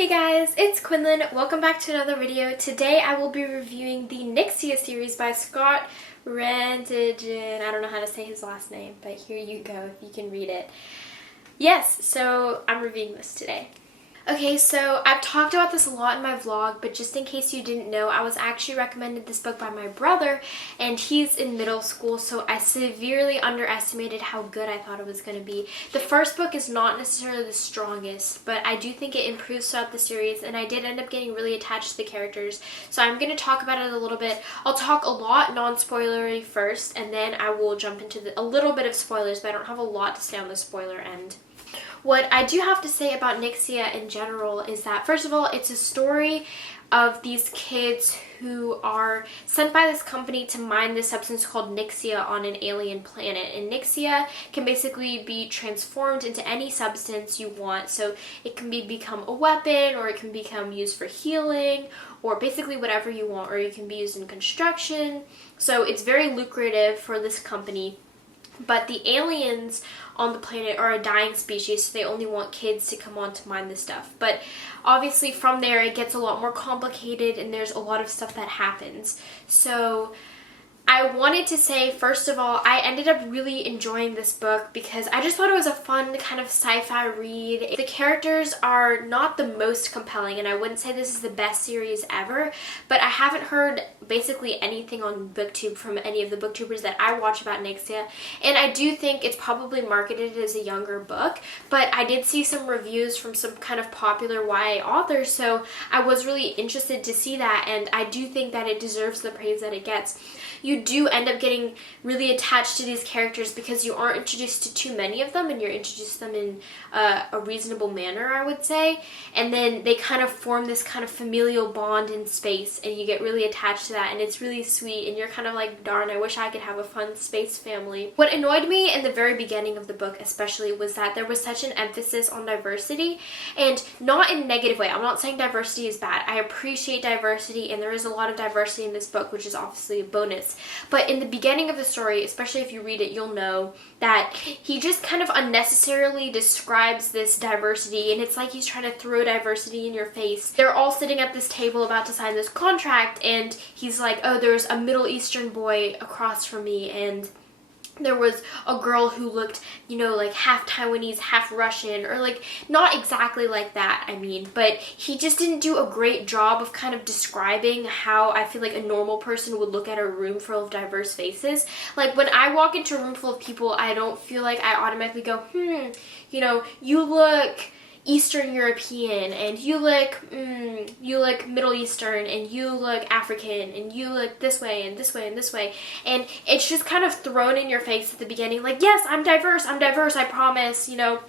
Hey guys, it's Quinlin. Welcome back to another video. Today I will be reviewing the Nyxia series by Scott Randigan. I don't know how to say his last name, but here you go if you can read it. Yes, so I'm reviewing this today. Okay, so I've talked about this a lot in my vlog, but just in case you didn't know, I was actually recommended this book by my brother, and he's in middle school, so I severely underestimated how good I thought it was going to be. The first book is not necessarily the strongest, but I do think it improves throughout the series, and I did end up getting really attached to the characters, so I'm going to talk about it a little bit. I'll talk a lot non-spoilery first, and then I will jump into a little bit of spoilers, but I don't have a lot to say on the spoiler end. What I do have to say about Nyxia in general is that, first of all, it's a story of these kids who are sent by this company to mine this substance called Nyxia on an alien planet. And Nyxia can basically be transformed into any substance you want. So it can become a weapon, or it can become used for healing, or basically whatever you want, or it can be used in construction. So it's very lucrative for this company. But the aliens on the planet are a dying species, so they only want kids to come on to mine this stuff. But obviously from there it gets a lot more complicated, and there's a lot of stuff that happens. So I wanted to say, first of all, I ended up really enjoying this book because I just thought it was a fun kind of sci-fi read. The characters are not the most compelling, and I wouldn't say this is the best series ever, but I haven't heard basically anything on BookTube from any of the booktubers that I watch about Nyxia, and I do think it's probably marketed as a younger book, but I did see some reviews from some kind of popular YA authors, so I was really interested to see that, and I do think that it deserves the praise that it gets. You do end up getting really attached to these characters because you aren't introduced to too many of them, and you're introduced to them in a reasonable manner, I would say. And then they kind of form this kind of familial bond in space, and you get really attached to that, and it's really sweet, and you're kind of like, darn, I wish I could have a fun space family. What annoyed me in the very beginning of the book especially was that there was such an emphasis on diversity, and not in a negative way. I'm not saying diversity is bad. I appreciate diversity, and there is a lot of diversity in this book, which is obviously a bonus. But in the beginning of the story, especially if you read it, you'll know that he just kind of unnecessarily describes this diversity, and it's like he's trying to throw diversity in your face. They're all sitting at this table about to sign this contract, and he's like, oh, there's a Middle Eastern boy across from me, and there was a girl who looked, you know, like half Taiwanese, half Russian, or like not exactly like that, I mean, but he just didn't do a great job of kind of describing how I feel like a normal person would look at a room full of diverse faces. Like when I walk into a room full of people, I don't feel like I automatically go, you know, you look Eastern European, and you look Middle Eastern, and you look African, and you look this way and this way and this way, and it's just kind of thrown in your face at the beginning, like, yes, I'm diverse, I promise, you know.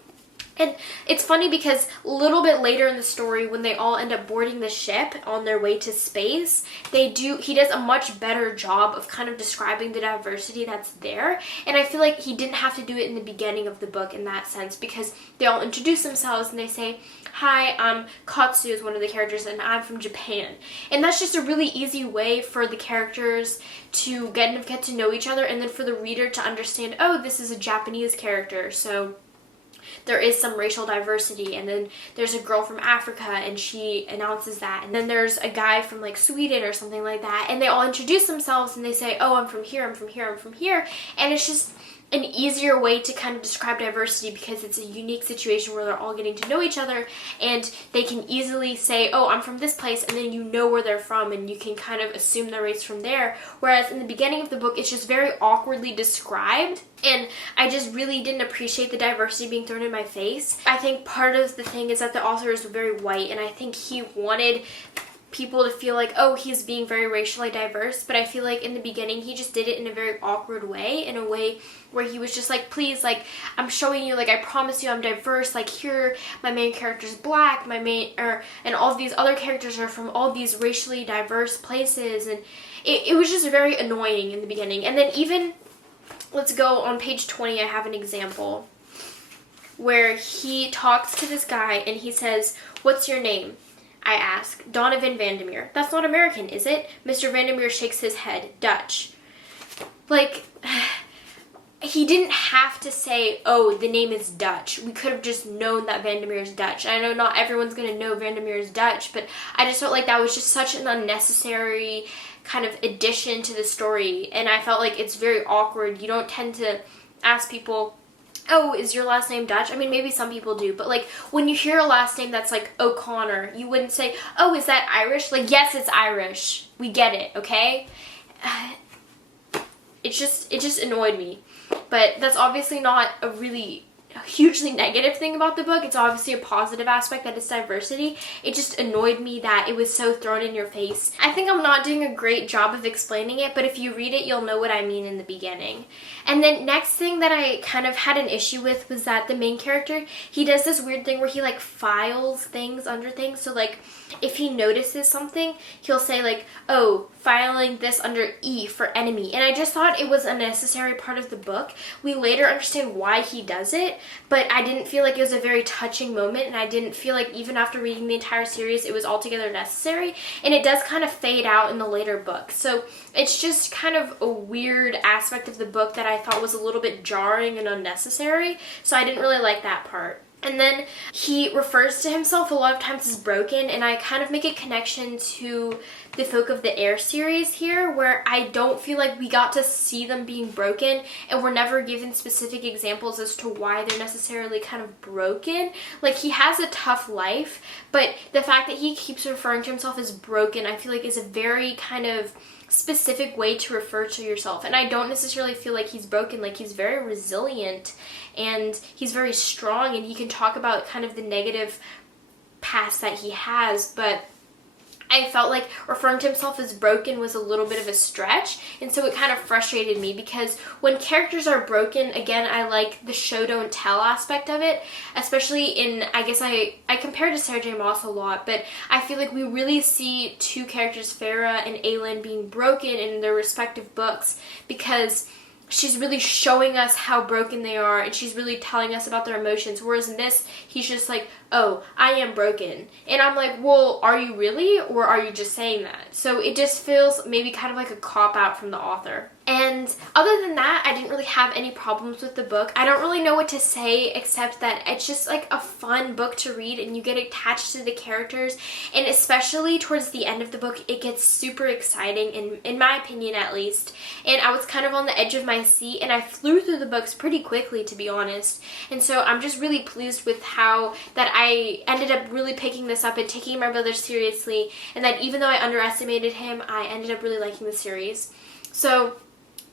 And it's funny because a little bit later in the story, when they all end up boarding the ship on their way to space, he does a much better job of kind of describing the diversity that's there. And I feel like he didn't have to do it in the beginning of the book in that sense, because they all introduce themselves and they say, hi, I'm Katsu is one of the characters, and I'm from Japan. And that's just a really easy way for the characters to get to know each other, and then for the reader to understand, oh, this is a Japanese character, so there is some racial diversity. And then there's a girl from Africa, and she announces that, and then there's a guy from like Sweden or something like that, and they all introduce themselves and they say, oh, I'm from here, I'm from here, I'm from here. And it's just an easier way to kind of describe diversity because it's a unique situation where they're all getting to know each other, and they can easily say, oh, I'm from this place, and then you know where they're from, and you can kind of assume their race from there. Whereas in the beginning of the book, it's just very awkwardly described, and I just really didn't appreciate the diversity being thrown in my face. I think part of the thing is that the author is very white, and I think he wanted people to feel like, oh, he's being very racially diverse, but I feel like in the beginning he just did it in a very awkward way, in a way where he was just like, please, like, I'm showing you, like, I promise you I'm diverse, like, here, my main character's black, and all of these other characters are from all these racially diverse places, and it was just very annoying in the beginning. And then even, let's go on page 20, I have an example where he talks to this guy, and he says, what's your name? I ask. Donovan Vandermeer. That's not American, is it? Mr. Vandermeer shakes his head. Dutch. Like, he didn't have to say, oh, the name is Dutch. We could have just known that Vandermeer is Dutch. I know not everyone's going to know Vandermeer is Dutch, but I just felt like that was just such an unnecessary kind of addition to the story. And I felt like it's very awkward. You don't tend to ask people, oh, is your last name Dutch? I mean, maybe some people do, but like when you hear a last name that's like O'Connor, you wouldn't say, oh, is that Irish? Like, yes, it's Irish. We get it, okay? It just annoyed me. But that's obviously not a really hugely negative thing about the book. It's obviously a positive aspect, that it's diversity. It just annoyed me that it was so thrown in your face. I think I'm not doing a great job of explaining it, but if you read it, you'll know what I mean in the beginning. And then next thing that I kind of had an issue with was that the main character, he does this weird thing where he like files things under things. So like if he notices something, he'll say like, oh, filing this under E for enemy. And I just thought it was a necessary part of the book. We later understand why he does it, but I didn't feel like it was a very touching moment, and I didn't feel like even after reading the entire series it was altogether necessary, and it does kind of fade out in the later books. So it's just kind of a weird aspect of the book that I thought was a little bit jarring and unnecessary, so I didn't really like that part. And then he refers to himself a lot of times as broken, and I kind of make a connection to the Folk of the Air series here, where I don't feel like we got to see them being broken, and we're never given specific examples as to why they're necessarily kind of broken. Like, he has a tough life, but the fact that he keeps referring to himself as broken, I feel like is a very kind of specific way to refer to yourself. And I don't necessarily feel like he's broken. Like, he's very resilient and he's very strong, and he can talk about kind of the negative past that he has, but I felt like referring to himself as broken was a little bit of a stretch, and so it kind of frustrated me, because when characters are broken, again, I like the show don't tell aspect of it, especially in, I guess I compare to Sarah J. Maas a lot, but I feel like we really see two characters, Farah and Aelin, being broken in their respective books, because she's really showing us how broken they are, and she's really telling us about their emotions, whereas in this, he's just like, oh, I am broken. And I'm like, well, are you really, or are you just saying that? So it just feels maybe kind of like a cop-out from the author. And other than that, I didn't really have any problems with the book. I don't really know what to say, except that it's just like a fun book to read, and you get attached to the characters, and especially towards the end of the book, it gets super exciting, in my opinion at least. And I was kind of on the edge of my seat, and I flew through the books pretty quickly, to be honest. And so I'm just really pleased with how that I ended up really picking this up and taking my brother seriously, and that even though I underestimated him, I ended up really liking the series. So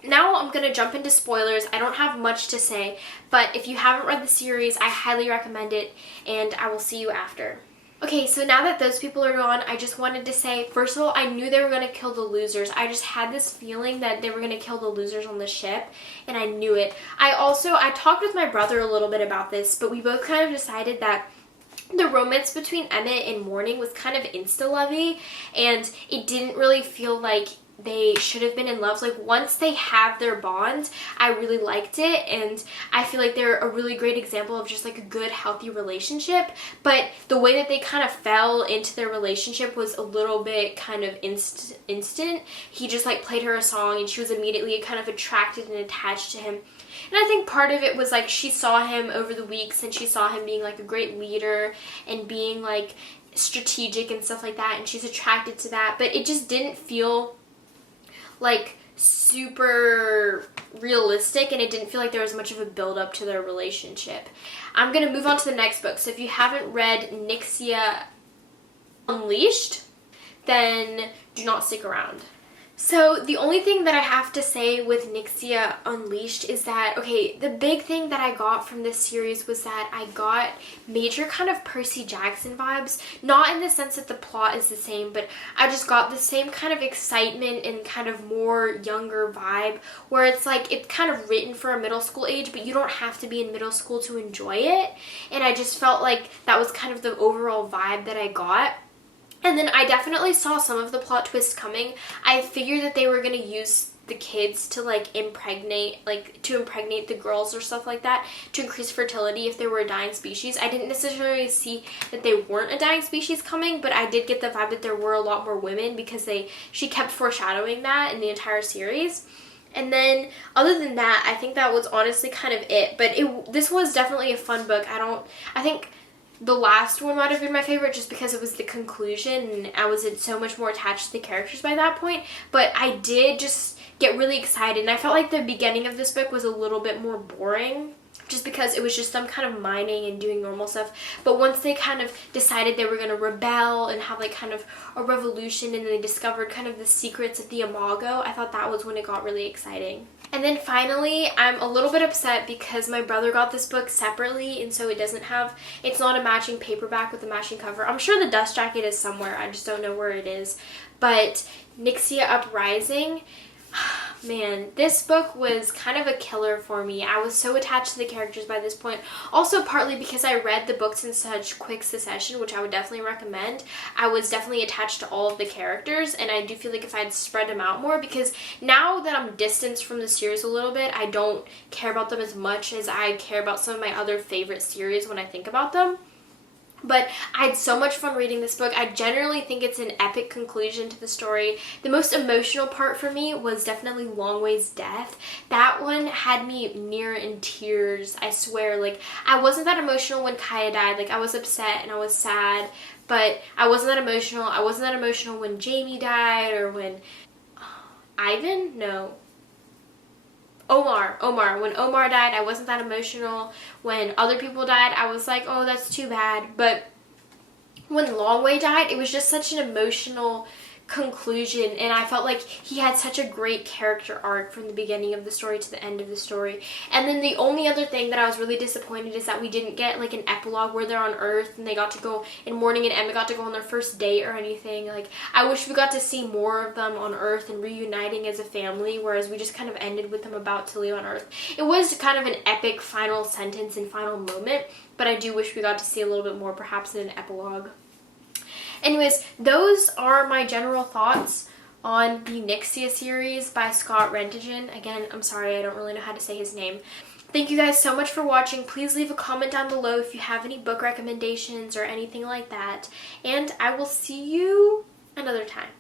now I'm going to jump into spoilers. I don't have much to say, but if you haven't read the series, I highly recommend it, and I will see you after. Okay, so now that those people are gone, I just wanted to say, first of all, I knew they were going to kill the losers. I just had this feeling that they were going to kill the losers on the ship, and I knew it. I talked with my brother a little bit about this, but we both kind of decided that the romance between Emmett and Morning was kind of insta-lovey, and it didn't really feel like they should have been in love. Like, once they have their bond, I really liked it, and I feel like they're a really great example of just like a good, healthy relationship. But the way that they kind of fell into their relationship was a little bit kind of instant. He just like played her a song, and she was immediately kind of attracted and attached to him. And I think part of it was like she saw him over the weeks, and she saw him being like a great leader and being like strategic and stuff like that, and she's attracted to that. But it just didn't feel like super realistic, and it didn't feel like there was much of a build up to their relationship. I'm going to move on to the next book. So if you haven't read Nyxia Unleashed, then do not stick around. So the only thing that I have to say with Nyxia Unleashed is that, okay, the big thing that I got from this series was that I got major kind of Percy Jackson vibes. Not in the sense that the plot is the same, but I just got the same kind of excitement and kind of more younger vibe, where it's like, it's kind of written for a middle school age, but you don't have to be in middle school to enjoy it. And I just felt like that was kind of the overall vibe that I got. And then I definitely saw some of the plot twists coming. I figured that they were going to use the kids to impregnate the girls or stuff like that, to increase fertility if they were a dying species. I didn't necessarily see that they weren't a dying species coming, but I did get the vibe that there were a lot more women, because she kept foreshadowing that in the entire series. And then other than that, I think that was honestly kind of it. But this was definitely a fun book. I think the last one might have been my favorite just because it was the conclusion and I was so much more attached to the characters by that point. But I did just get really excited, and I felt like the beginning of this book was a little bit more boring just because it was just them kind of mining and doing normal stuff. But once they kind of decided they were going to rebel and have like kind of a revolution, and they discovered kind of the secrets of the Imago, I thought that was when it got really exciting. And then finally, I'm a little bit upset because my brother got this book separately, and so it's not a matching paperback with a matching cover. I'm sure the dust jacket is somewhere, I just don't know where it is. But Nyxia Uprising, man, this book was kind of a killer for me. I was so attached to the characters by this point. Also partly because I read the books in such quick succession, which I would definitely recommend. I was definitely attached to all of the characters, and I do feel like if I'd spread them out more, because now that I'm distanced from the series a little bit, I don't care about them as much as I care about some of my other favorite series when I think about them. But I had so much fun reading this book. I generally think it's an epic conclusion to the story. The most emotional part for me was definitely Longway's death. That one had me near in tears, I swear. Like, I wasn't that emotional when Kaya died. Like, I was upset and I was sad, but I wasn't that emotional. I wasn't that emotional when Jamie died or when Ivan? No. Omar. When Omar died, I wasn't that emotional. When other people died, I was like, oh, that's too bad. But when Longway died, it was just such an emotional conclusion, and I felt like he had such a great character arc from the beginning of the story to the end of the story. And then the only other thing that I was really disappointed is that we didn't get like an epilogue where they're on Earth and they got to go, and Morning and Emma got to go on their first date or anything. Like, I wish we got to see more of them on Earth and reuniting as a family, whereas we just kind of ended with them about to leave on Earth. It was kind of an epic final sentence and final moment, but I do wish we got to see a little bit more, perhaps in an epilogue. Anyways, those are my general thoughts on the Nyxia series by Scott Rentigan. Again, I'm sorry, I don't really know how to say his name. Thank you guys so much for watching. Please leave a comment down below if you have any book recommendations or anything like that. And I will see you another time.